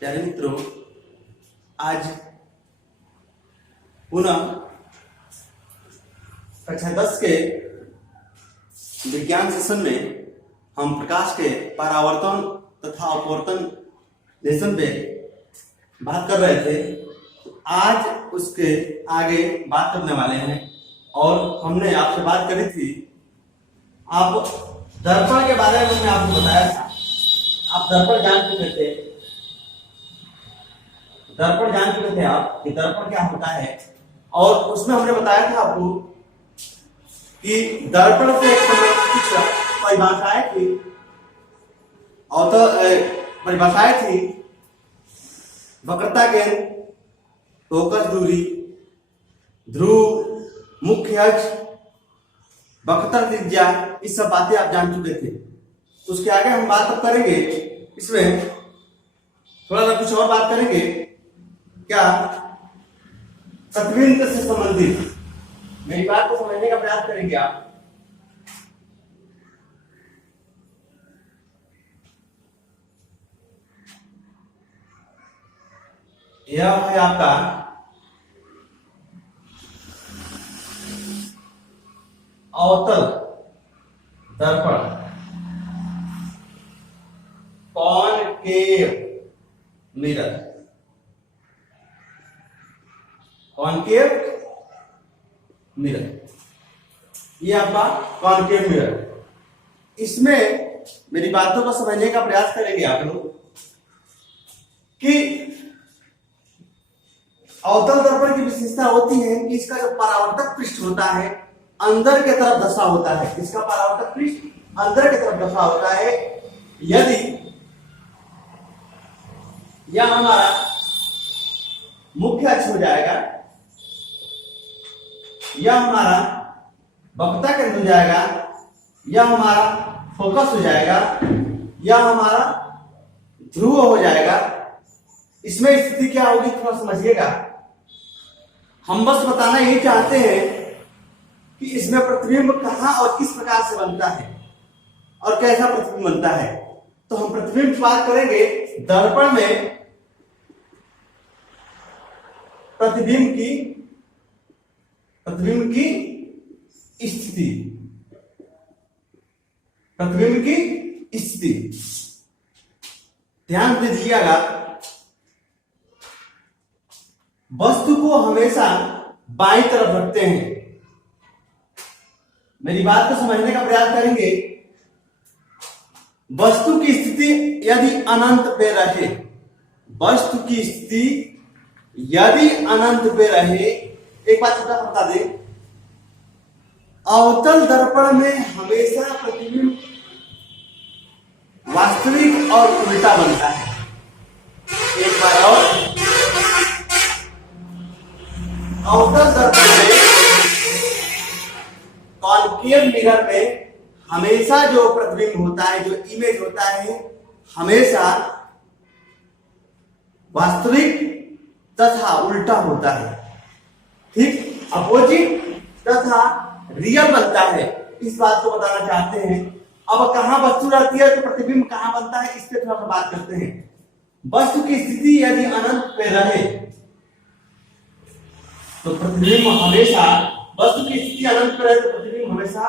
प्यारे मित्रों, आज पुनः कक्षा 10 के विज्ञान सेशन में हम प्रकाश के परावर्तन तथा अपवर्तन लेसन पे बात कर रहे थे। आज उसके आगे बात करने वाले हैं और हमने आपसे बात करी थी, आप दर्पण के बारे में मैंने आपको बताया था। आप दर्पण जान चुके थे, आप कि दर्पण क्या होता है, और उसमें हमने बताया था आपको कि दर्पण से कुछ परिभाषाएं थी और तो परिभाषाएं थी। वक्रता केंद्र, फोकस दूरी, ध्रुव, मुख्य अक्ष, वक्रता त्रिज्या, इस सब बातें आप जान चुके थे। उसके आगे हम बात अब करेंगे, इसमें थोड़ा सा कुछ और बात करेंगे। क्या प्रतिबिंब से संबंधित, मेरी बात को समझने का प्रयास करेंगे आप। यह है आपका अवतल दर्पण, कॉनकेव मिरर, कॉनकेव मिरर, ये आपका कॉनकेव मिरर। इसमें मेरी बातों को समझने का प्रयास करेंगे आप लोग कि अवतल दर्पण की विशेषता होती है कि इसका जो परावर्तक पृष्ठ होता है अंदर की तरफ धंसा होता है। इसका परावर्तक पृष्ठ अंदर की तरफ धंसा होता है। यदि यह हमारा मुख्य अक्ष हो जाएगा, यह हमारा वक्रता केंद्र हो जाएगा, यह हमारा फोकस हो जाएगा, यह हमारा ध्रुव हो जाएगा। इसमें स्थिति क्या होगी थोड़ा समझिएगा। हम बस बताना यही चाहते हैं कि इसमें प्रतिबिंब कहां और किस प्रकार से बनता है और कैसा प्रतिबिंब बनता है। तो हम प्रतिबिंब की बात करेंगे दर्पण में। प्रतिबिंब की स्थिति, प्रतिबिंब की स्थिति ध्यान दीजिएगा। वस्तु को हमेशा बाईं तरफ रखते हैं। मेरी बात को समझने का प्रयास करेंगे। वस्तु की स्थिति यदि अनंत पे रहे, वस्तु की स्थिति यदि अनंत पे रहे, एक बात छोटा बता दे, अवतल दर्पण में हमेशा प्रतिबिंब वास्तविक और उल्टा बनता है। एक बार और, अवतल दर्पण में, कॉनकेव मिरर में हमेशा जो प्रतिबिंब होता है, जो इमेज होता है, हमेशा वास्तविक तथा उल्टा होता है। ठीक अपोजिट तथा रियल बनता है। इस बात को बताना चाहते हैं। अब कहां वस्तु रहती है तो प्रतिबिंब कहां बनता है, इस पे थोड़ा सा बात करते हैं। वस्तु की स्थिति यदि अनंत पे रहे तो प्रतिबिंब हमेशा, वस्तु की स्थिति अनंत पे रहे तो प्रतिबिंब हमेशा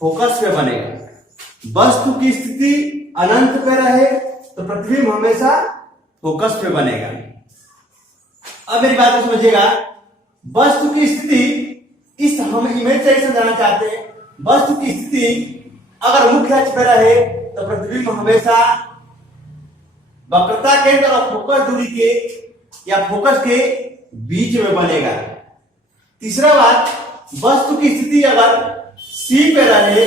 फोकस पे बनेगा। वस्तु की स्थिति अनंत पे रहे तो प्रतिबिंब हमेशा फोकस पे बनेगा। अब मेरी बात को समझिएगा। वस्तु की स्थिति, इस हम इमेज से समझाना चाहते हैं। वस्तु की स्थिति अगर मुख्य अक्ष पे रहे तो प्रतिबिंब हमेशा वक्रता केंद्र और फोकस दूरी के या फोकस के बीच में बनेगा। तीसरा बात, वस्तु की स्थिति अगर C पे रहे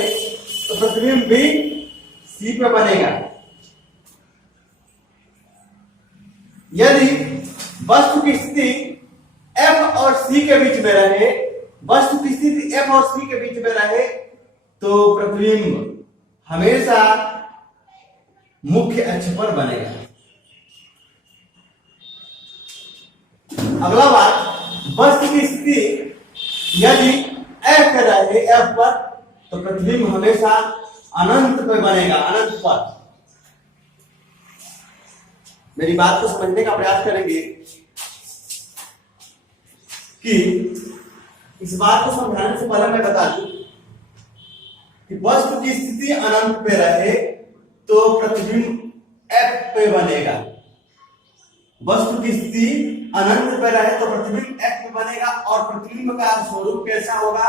तो प्रतिबिंब भी C पे बनेगा। यदि वस्तु की स्थिति F और C के बीच में रहे, वस्तु की स्थिति F और C के बीच में रहे तो प्रतिबिंब हमेशा मुख्य अक्ष पर बनेगा। अगला बात, वस्तु की स्थिति यदि F पे रहे, F पर, तो प्रतिबिंब हमेशा अनंत पे बनेगा, अनंत पर। मेरी बात को समझने का प्रयास करेंगे कि इस बात को समझाने से पहले मैं बता दूं कि वस्तु की स्थिति अनंत पे रहे तो प्रतिबिंब F पे बनेगा। वस्तु की स्थिति अनंत पे रहे तो प्रतिबिंब F पे बनेगा और प्रतिबिंब का स्वरूप कैसा होगा?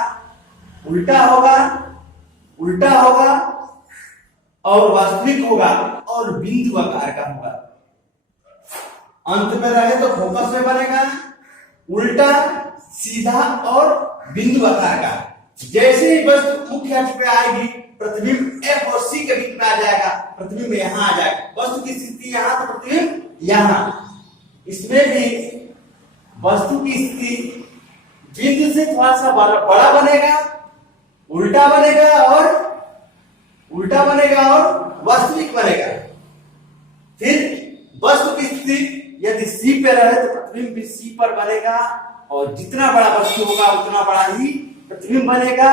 उल्टा होगा, उल्टा होगा और वास्तविक होगा और बिंदु आकार का होगा। अंत में रहे तो फोकस में बनेगा, उल्टा, सीधा और बिंदु आकार का। जैसे ही वस्तु मुख्य अक्ष पे आएगी प्रतिबिंब F और C के बीच में आ जाएगा, प्रतिबिंब यहां आ जाएगा। वस्तु की स्थिति यहां तो प्रतिबिंब यहां। इसमें भी वस्तु की स्थिति बिंदु से थोड़ा सा बड़ा बनेगा, उल्टा बनेगा और वास्तविक बनेगा। फिर वस्तु की स्थिति यदि C पे रहे तो प्रतिबिंब भी C पर बनेगा और जितना बड़ा वस्तु होगा उतना बड़ा ही प्रतिबिंब बनेगा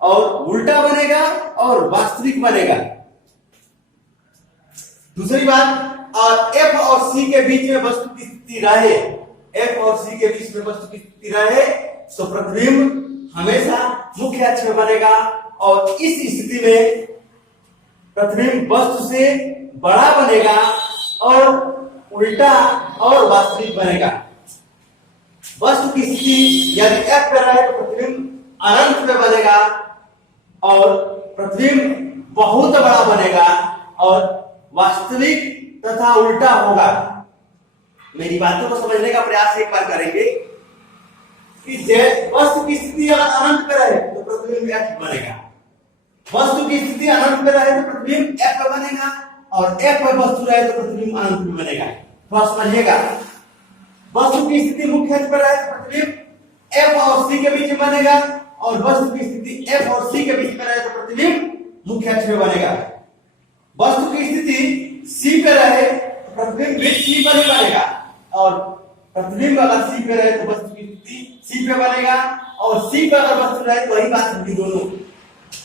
और उल्टा बनेगा और वास्तविक बनेगा। दूसरी बात, और F और C के बीच में वस्तु की स्थिति रहे, F और C के बीच में वस्तु की स्थिति रहे तो प्रतिबिंब हमेशा मुख्य अक्ष में बनेगा और इस स्थिति में प्रतिबिंब वस्तु से बड़ा बनेगा और उल्टा और वास्तविक बनेगा। वस्तु की स्थिति यदि F पे रहे तो प्रतिबिंब अनंत पे बनेगा और प्रतिबिंब बहुत बड़ा बनेगा और वास्तविक तथा उल्टा होगा। मेरी बातों को समझने का प्रयास एक बार करेंगे कि वस्तु की स्थिति अगर अनंत पे रहे तो प्रतिबिंब F बनेगा, वस्तु की स्थिति अनंत पे रहे तो प्रतिबिंब F पे बनेगा और F पे वस्तु रहे तो प्रतिबिंब अनंत पे बनेगा। थोड़ा समझिएगा, वस्तु की स्थिति मुख्य अक्ष पर रहे तो प्रतिबिंब F और C के बीच में बनेगा और वस्तु की स्थिति F और C के बीच में रहे तो प्रतिबिंब मुख्य अक्ष में बनेगा। वस्तु की स्थिति C पे रहे तो प्रतिबिंब भी C पर ही बनेगा और प्रतिबिंब अगर C पे रहे तो वस्तु की स्थिति C पे बनेगा और C पे अगर वस्तु रहे तो वही बात होगी दोनों।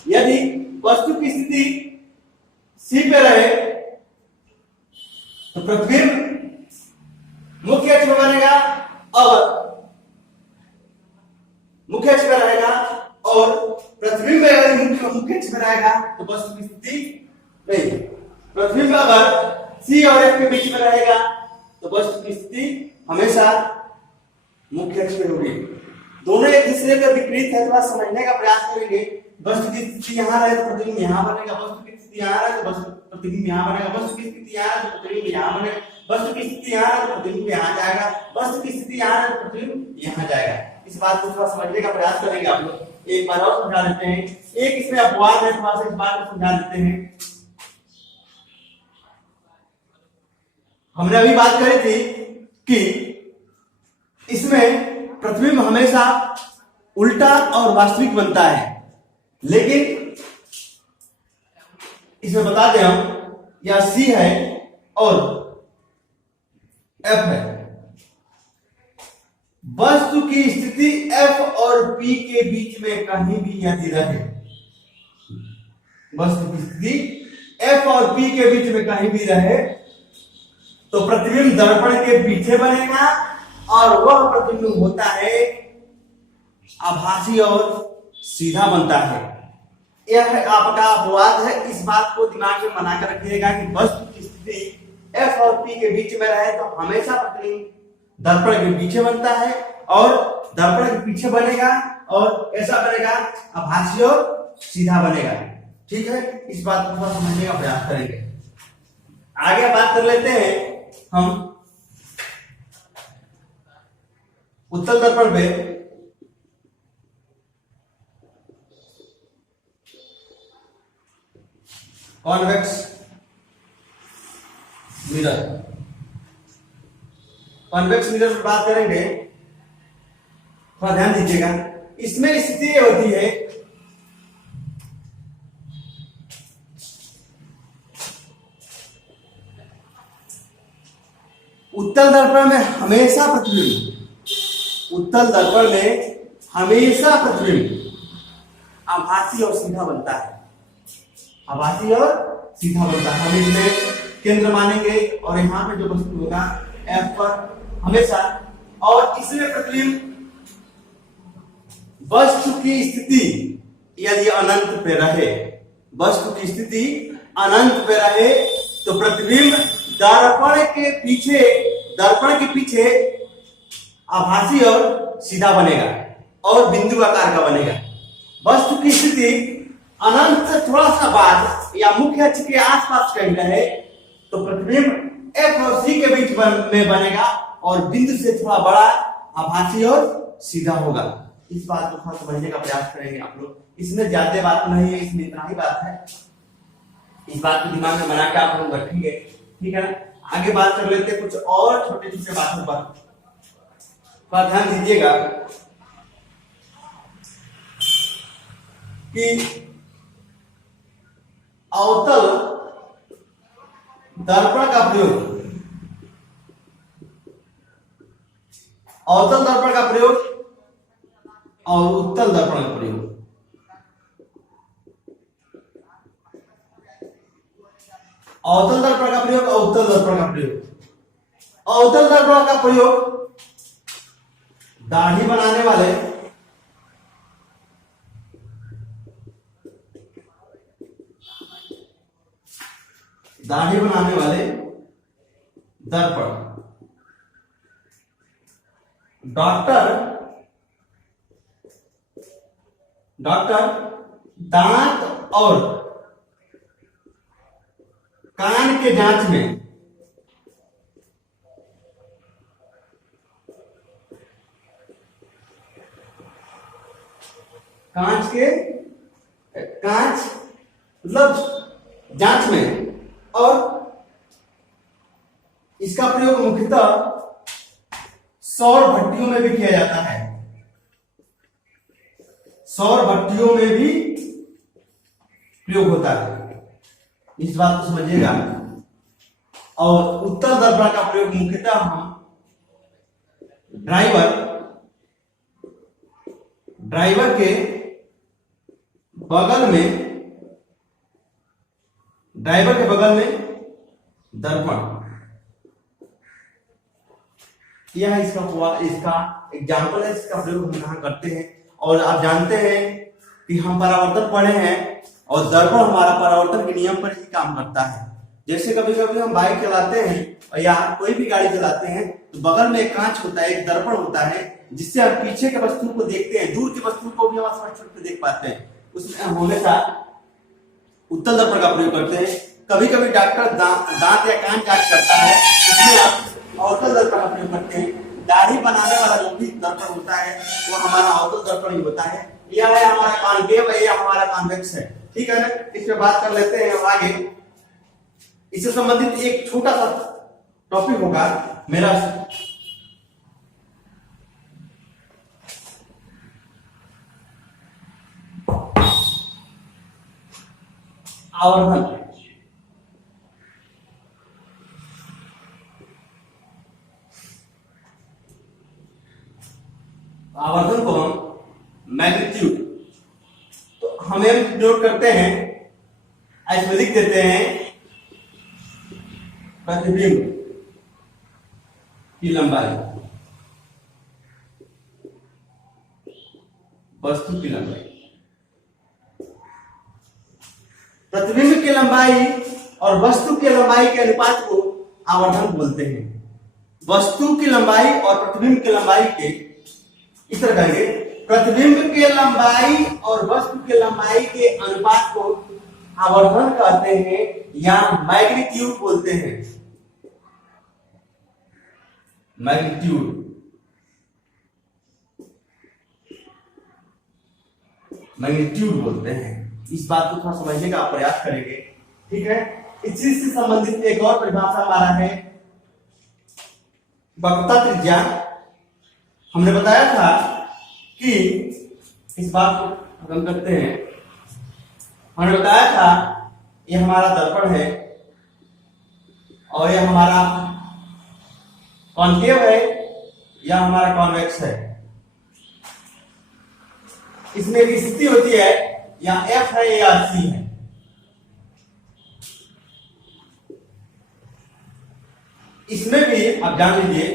यदि वस्तु की स्थिति C पे रहे तो प्रतिबिंब मुख्य अक्ष में बनेगा और मुख्य अक्ष में रहेगा और प्रतिबिंब अगर मुख्य अक्ष में रहेगा तो वस्तु की स्थिति नहीं। प्रतिबिंब अगर C और F के बीच में रहेगा तो वस्तु की स्थिति हमेशा मुख्य अक्ष में होगी। दोनों एक दूसरे के विपरीत है, थोड़ा समझने का प्रयास करेंगे। वस्तु की स्थिति यहाँ रहे तो प्रतिबिंब यहाँ बनेगा, वस्तु की स्थिति यहाँ रहे तो प्रतिबिंब यहाँ बनेगा, वस्तु की स्थिति यहाँ रहे तो प्रतिबिंब यहाँ बनेगा, वस्तु की स्थिति यहाँ रहे तो प्रतिबिंब यहाँ जाएगा, वस्तु की स्थिति यहाँ रहे तो प्रतिबिंब यहाँ जाएगा। इस बात को थोड़ा समझने का प्रयास करेंगे आप लोग। एक बार और समझा देते हैं, एक इसमें अपवाद है, थोड़ा सा इस बात को समझा देते हैं। हमने अभी बात करी थी कि इसमें प्रतिबिंब हमेशा उल्टा और वास्तविक बनता है, लेकिन इसमें बता दें हम या C है और F है। वस्तु की स्थिति F और P के बीच में कहीं भी यदि रहे, वस्तु की स्थिति F और P के बीच में कहीं भी रहे तो प्रतिबिंब दर्पण के पीछे बनेगा और वह प्रतिबिंब होता है आभासी और सीधा बनता है। यह आपका अपवाद है, इस बात को दिमाग में बना कर रखिएगा कि वस्तु की स्थिति F और P के बीच में रहे तो हमेशा प्रतिबिंब दर्पण के पीछे बनता है और दर्पण के पीछे बनेगा और ऐसा बनेगा आभासी और सीधा बनेगा। ठीक है, इस बात को थोड़ा समझने का प्रयास करेंगे। आगे बात कर लेते हैं हम उत्तल दर्पण पे। कॉन्वेक्स मिरर, कॉन्वेक्स मिरर पर बात करेंगे, थोड़ा ध्यान दीजिएगा। इसमें स्थिति होती है उत्तल दर्पण में हमेशा प्रतिबिंब, उत्तल दर्पण में हमेशा प्रतिबिंब आभासी और सीधा बनता है, आभासी और सीधा बनता है। हम इसमें केंद्र मानेंगे और यहाँ पे जो वस्तु होगा F पर हमेशा। और इसमें प्रतिबिंब वस्तु की स्थिति यदि अनंत पे रहे, वस्तु की स्थिति अनंत पे रहे तो प्रतिबिंब दर्पण के पीछे आभासी और सीधा बनेगा और बिंदु आकार का बनेगा। वस्तु की स्थिति अनंत से थोड़ा सा बाद या मुख्य अक्ष के आसपास कहीं रहे तो प्रतिबिंब F और C के बीच में बनेगा और बिंदु से थोड़ा बड़ा, आभासी और सीधा होगा। इस बात को थोड़ा समझने का प्रयास करेंगे आप लोग। इसमें ज्यादा बात नहीं है, इसमें इतना ही बात है। इस बात को दिमाग में बना के आप लोग रखेंगे, ठीक है ना। आगे बात कर लेते हैं कुछ और छोटे छोटे बातों पर ध्यान दीजिएगा कि अवतल दर्पण का प्रयोग, अवतल दर्पण का प्रयोग और उत्तल दर्पण का प्रयोग। अवतल दर्पण का प्रयोग और उत्तल दर्पण का प्रयोग। अवतल दर्पण का प्रयोग दाढ़ी बनाने वाले दर्पण, डॉक्टर दांत और कान के जांच में कांच मतलब जांच में, और इसका प्रयोग मुख्यतः सौर भट्टियों में भी किया जाता है। सौर भट्टियों में भी प्रयोग होता है, इस बात को समझिएगा। और उत्तल दर्पण का प्रयोग मुख्यतः हम ड्राइवर के बगल में दर्पण, यह इसका एग्जाम्पल है, इसका प्रयोग हम यहां करते हैं। और आप जानते हैं कि हम परावर्तन पढ़े हैं और दर्पण हमारा परावर्तन के नियम पर ही काम करता है। जैसे कभी कभी हम बाइक चलाते हैं और या कोई भी गाड़ी चलाते हैं तो बगल में एक कांच होता है, एक दर्पण होता है, जिससे हम पीछे के वस्तु को देखते हैं, दूर की वस्तु को भी हम स्पष्ट रूप से देख पाते हैं। उसमें हम हमेशा उत्तल दर्पण का प्रयोग करते हैं। कभी कभी डॉक्टर दांत या कान जांच करता है, उसमें आप अवतल दर्पण का प्रयोग करते हैं। दाढ़ी बनाने वाला जो भी दर्पण होता है वो हमारा अवतल दर्पण ही होता है। यह है हमारा कॉन्केव है, यह हमारा कॉन्वेक्स है, ठीक है ना। इस पे बात कर लेते हैं आगे। इससे संबंधित एक छोटा सा टॉपिक होगा मेरा, आवर्धन। आवर्धन को हम मैग्नीट्यूड, तो हमें नोट करते हैं, ऐसे लिख देते हैं प्रतिबिंब की लंबाई, वस्तु की लंबाई। प्रतिबिंब की लंबाई और वस्तु की लंबाई के अनुपात को आवर्धन बोलते हैं। वस्तु की लंबाई और प्रतिबिंब की लंबाई के, इस तरह कहेंगे, प्रतिबिंब की लंबाई और वस्तु की लंबाई के अनुपात को आवर्धन कहते हैं या मैग्नीट्यूड बोलते हैं। मैग्नीट्यूड, मैग्नीट्यूड बोलते हैं। इस बात को थोड़ा समझने का प्रयास करेंगे, ठीक है। इस चीज से संबंधित एक और परिभाषा हमारा है वक्रता त्रिज्या। हमने बताया था कि इस बात को हम करते हैं, हमने बताया था यह हमारा दर्पण है और यह हमारा कॉन्केव है, यह हमारा कॉन्वेक्स है। इसमें एक स्थिति होती है, या F है या C है। इसमें भी आप जान लीजिए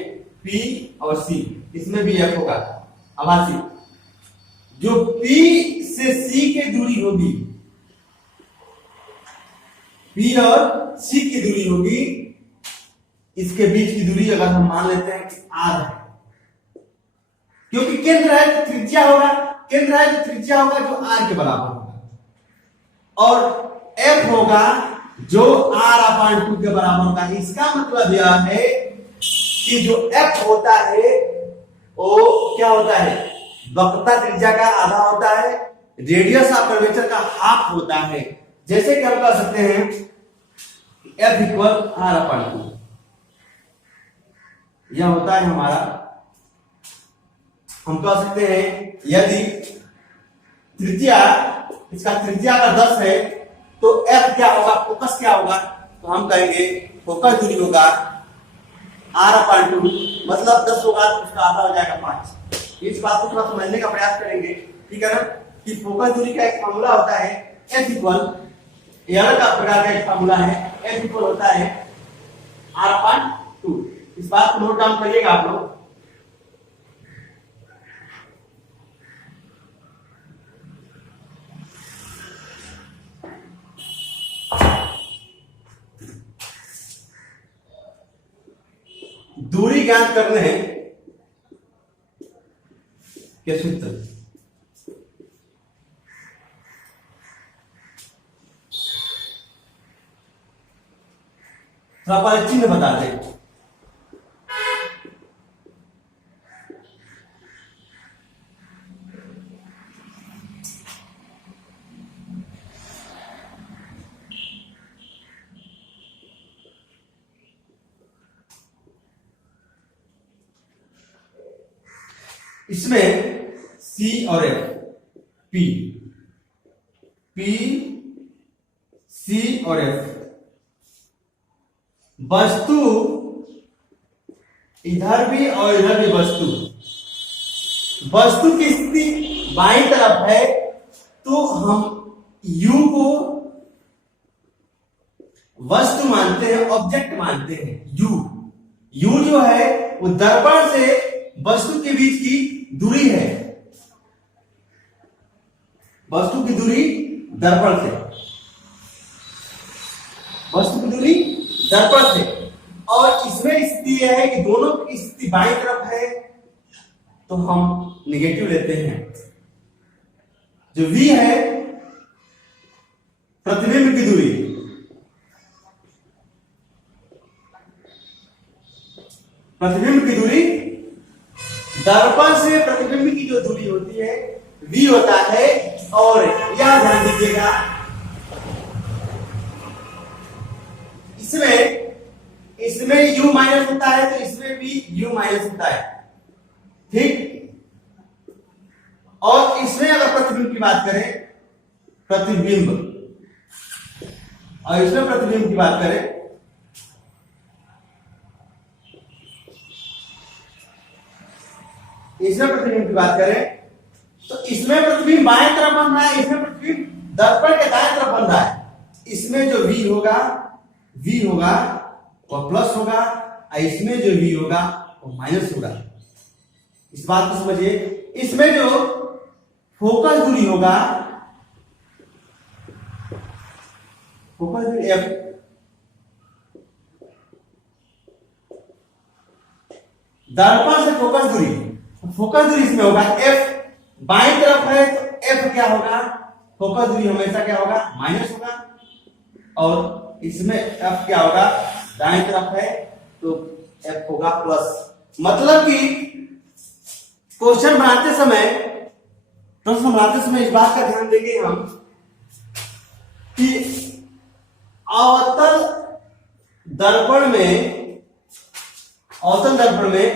P और C, इसमें भी F होगा आभासी। जो P से C की दूरी होगी, P और C की दूरी होगी, इसके बीच की दूरी अगर हम मान लेते हैं कि R है, क्योंकि केंद्र है तो त्रिज्या होगा, केंद्र है तो त्रिज्या होगा जो R के बराबर होगा, और F होगा जो R/2 के बराबर होगा। इसका मतलब यह है कि जो F होता है वो क्या होता है, वक्रता त्रिज्या का आधा होता है, रेडियस ऑफ कर्वेचर का हाफ होता है। जैसे कि हम कह सकते हैं F इक्वल R/2, यह होता है हमारा, हम कह सकते हैं यदि त्रिज्या, इसका त्रिज्या अगर 10 है तो F क्या होगा, फोकस क्या होगा, तो हम कहेंगे फोकस दूरी होगा R/2, मतलब 10 होगा तो उसका आधा हो जाएगा 5। इस बात को थोड़ा समझने का प्रयास करेंगे, ठीक है ना, कि फोकस दूरी का एक फार्मूला होता है F इक्वल, यह का प्रकार का एक फार्मूला है, F इक्वल होता है R/2। इस बात को नोट डाउन करिएगा आप लोग। दूरी ज्ञात करने के सूत्र, थोड़ा पहले चिन्ह बता दें। इसमें C और F, P, C और F, वस्तु इधर भी और इधर भी वस्तु, वस्तु की स्थिति बाईं तरफ है तो हम U को वस्तु मानते हैं, ऑब्जेक्ट मानते हैं। U जो है वो दर्पण से वस्तु के बीच की दूरी है, वस्तु की दूरी दर्पण से, वस्तु की दूरी दर्पण से, और इसमें स्थिति यह है कि दोनों की स्थिति बाईं तरफ है तो हम निगेटिव लेते हैं। जो V है प्रतिबिंब की दूरी, प्रतिबिंब की दूरी, दर्पण से प्रतिबिंब की जो दूरी होती है V होता है, और यह ध्यान दीजिएगा इसमें U माइनस होता है तो इसमें भी U माइनस होता है, ठीक। और इसमें अगर प्रतिबिंब की बात करें, प्रतिबिंब, और इसमें प्रतिबिंब की बात करें, इसमें प्रतिबिंब की बात करें तो इसमें प्रतिबिंब बाएं तरफ बन रहा है, इसमें प्रतिबिंब दर्पण के दाएं तरफ बन रहा है। इसमें जो V होगा वो प्लस होगा, और इसमें जो V होगा वो माइनस होगा। इस बात को समझिए। इसमें जो फोकस दूरी होगा, फोकस दूरी F, दर्पण से फोकस दूरी, फोकस दूरी इसमें होगा F, बाईं तरफ है तो F क्या होगा, फोकस दूरी हमेशा क्या होगा, माइनस होगा, और इसमें F क्या होगा, दाईं तरफ है तो F होगा प्लस। मतलब कि क्वेश्चन बनाते समय, प्रश्न बनाते समय इस बात का ध्यान देंगे हम कि अवतल दर्पण में, अवतल दर्पण में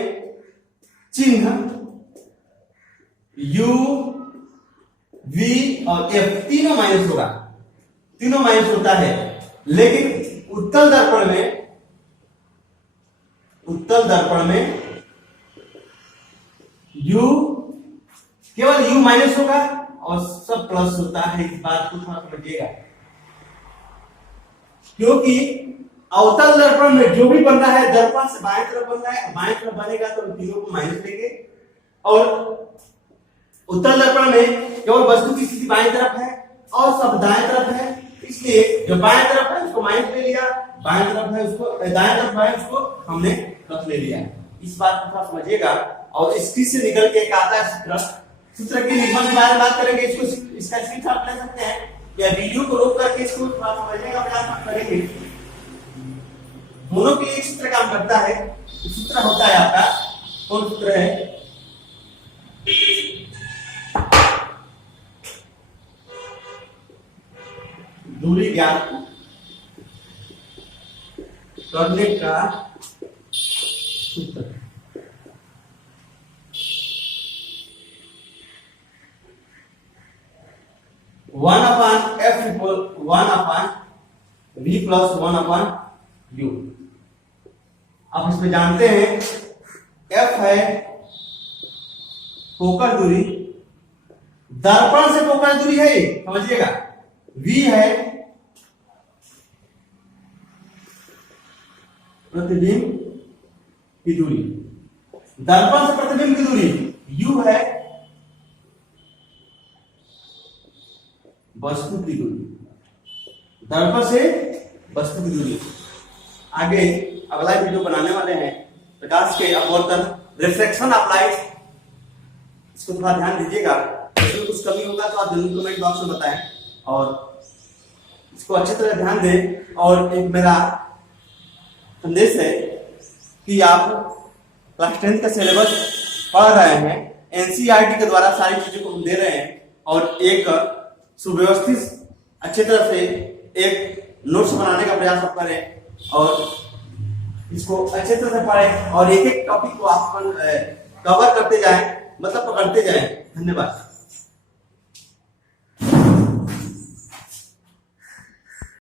चिन्ह U, V और F तीनों माइनस होगा, तीनों माइनस होता है। लेकिन उत्तल दर्पण में, उत्तल दर्पण में U, केवल U माइनस होगा और सब प्लस होता है। इस बात को थोड़ा समझिएगा, क्योंकि अवतल दर्पण में जो भी बन रहा है दर्पण से बाएं तरफ बन रहा है, बाएं तरफ बनेगा तो तीनों को माइनस लेंगे, और उत्तल दर्पण में केवल वस्तु की स्थिति बाएं तरफ है और सब दाएं तरफ है, इसलिए जो बाएं तरफ है उसको माइनस ले लिया, बाएं तरफ है उसको दाएं तरफ है उसको हमने प्लस ले लिया। इस बात को थोड़ा समझिएगा। और इसकी से निकल के एक आता है सूत्र के निर्माण के बारे में बात करेंगे। इसको इसका स्क्रीनशॉट ले सकते हैं या वीडियो को रोक करके इसको थोड़ा समझने का प्रयास करेंगे। दोनों के लिए एक सूत्र काम करता है। सूत्र होता है आपका, कौन सूत्र है? दूरी ज्ञात करने का सूत्र। One upon f equal one upon v plus one upon u. आप इसमें जानते हैं एफ है फोकल दूरी, दर्पण से फोकल दूरी है, समझिएगा। वी है प्रतिबिंब की दूरी, दर्पण से प्रतिबिंब की दूरी। यू है वस्तु की दूरी, दर्पण से वस्तु की दूरी। आगे अगला वीडियो बनाने वाले हैं प्रकाश के अपवर्तन, रिफ्लेक्शन ऑफ लाइट। इसको थोड़ा ध्यान दीजिएगा, इसमें कुछ कमी होगा तो आप जरूर कमेंट बॉक्स में बताएं और इसको अच्छी तरह ध्यान दें। और एक मेरा संदेश है कि आप क्लास 10 का सिलेबस पढ़ रहे हैं, एनसीईआरटी के द्वारा सारी चीजों को हम दे रहे हैं, और एक सुव्यवस्थित अच्छी तरह से एक नोट्स बनाने का प्रयास आप करें और इसको अच्छे तरह से पढ़ें और एक एक टॉपिक को आप कवर करते जाएं, मतलब पकड़ते जाएं। धन्यवाद।